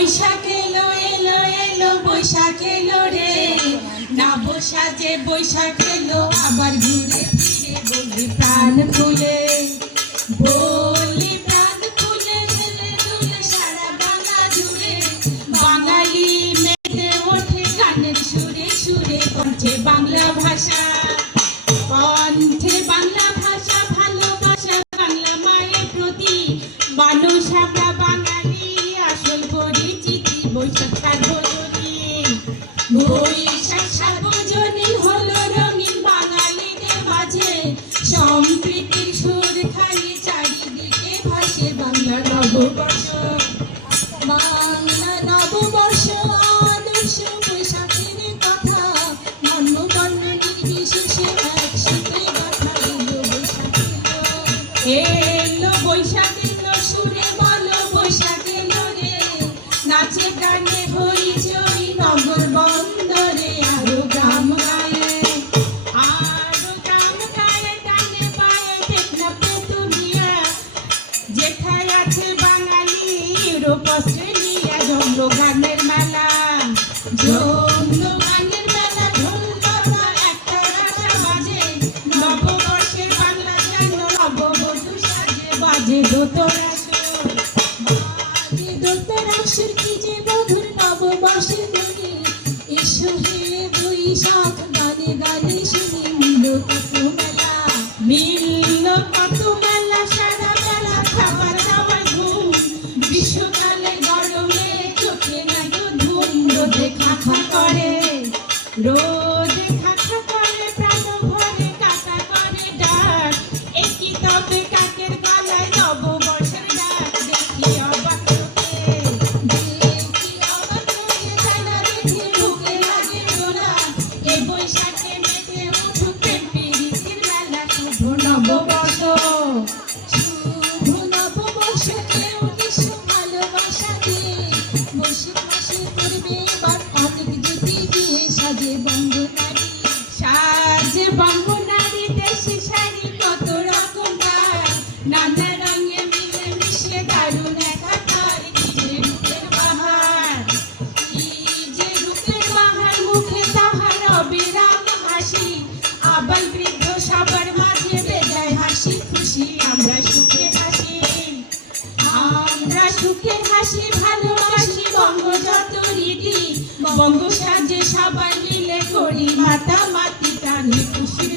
বৈশাখ এলো এলো এলো বৈশাখ এলো রে, নব সাজে বৈশাখ এলো আবার ঘুরে ফিরে বলি প্রাণ খুলে, বলি প্রাণ খুলে দুলে দুলে সারা বাংলা জুড়ে, বাঙালি মেতে ওঠে গানের সুরে সুরে, কণ্ঠে বাংলা ভাষা, কণ্ঠে বাংলা ভাষা, ভালোবাসা বাংলা মায়ের প্রতি, মানুষ আমরা বাঙালি আসল পরিচিতি, বৈশাখ সার্বজনীন, বৈশাখ সার্বজনীন হলো রঙিন বাঙালিদের মাঝে, সম্প্রীতির সুর খালি চারিদিকে ভাসে বাংলা নববর্ষ, বাংলা নববর্ষ আদর্শ বৈশাখের কথা, ধর্ম বর্ণ নির্বিশেষে একসাথে কথা এলো বৈশাখ এলো সুরে বলো বৈশাখ এলো রে, নাচে গানে হইচই নগর বন্দরে, আরো গ্রাম গায়ে, আরো গ্রাম গায়ে ডানে বায়ে টেকনাফ তেতুলিয়া, যেথায় আছে বাঙালি ইউরোপ অস্ট্রেলিয়া, জমলো গানের মেলা, জমলো গানের মেলা, ঢোল বাজা একটা রাজা বাজে, নববর্ষের বাংলা যেন নববধূ সাজে, বাজে দোতরা সুর, বাজে দোতরা সুর, কি যে মধুর নববর্ষের ধ্বনি, এসো হে বৈশাখ গানে গানে শুনি মিল কত মেলা, মিল কত মেলা, সারা বেলা খাবার দাবার ঘুম, গ্রীষ্মকালে গরমে চোখে নাই ঘুম, রোদে খাখা করে, রোদে খাখা করে, প্রাণ ভরে কাকা করে ডাক, একই তবে কাকের গলায় নববর্ষের ডাক, দেখি অবাক চোখে, দেখি অবাক চোখে, জানা দেখে বুকে লাগে দোলা, এ বৈশাখে মেতে উঠুক প্রেম প্রীতির মেলা, শুভ নববর্ষ, শুভ নববর্ষ, কেউ নিঃস্ব ভালোবাসা দিয়ে, বৈশাখ মাসে করবে এবার অনেক জ্যোতি দিয়ে, সাজে বঙ্গ নারী, সাজে বঙ্গ নারী, দেশি শাড়ি কত রকম গায়ে, নানা রঙে মিলে মিশে দারুণ একাকার, কি যে রূপের বাহার, কি যে রূপের বাহার, মুখে তাহার অবিরাম হাসি, আবাল বৃদ্ধ সবার মাঝে বেজায় হাসি খুশি, আমরা সুখে হাসি, আমরা সুখে হাসি, ভালোবাসি বঙ্গ যত রীতি, বঙ্গ সাজে সবাই মিলে করি মাতামাতি, টানে খুশি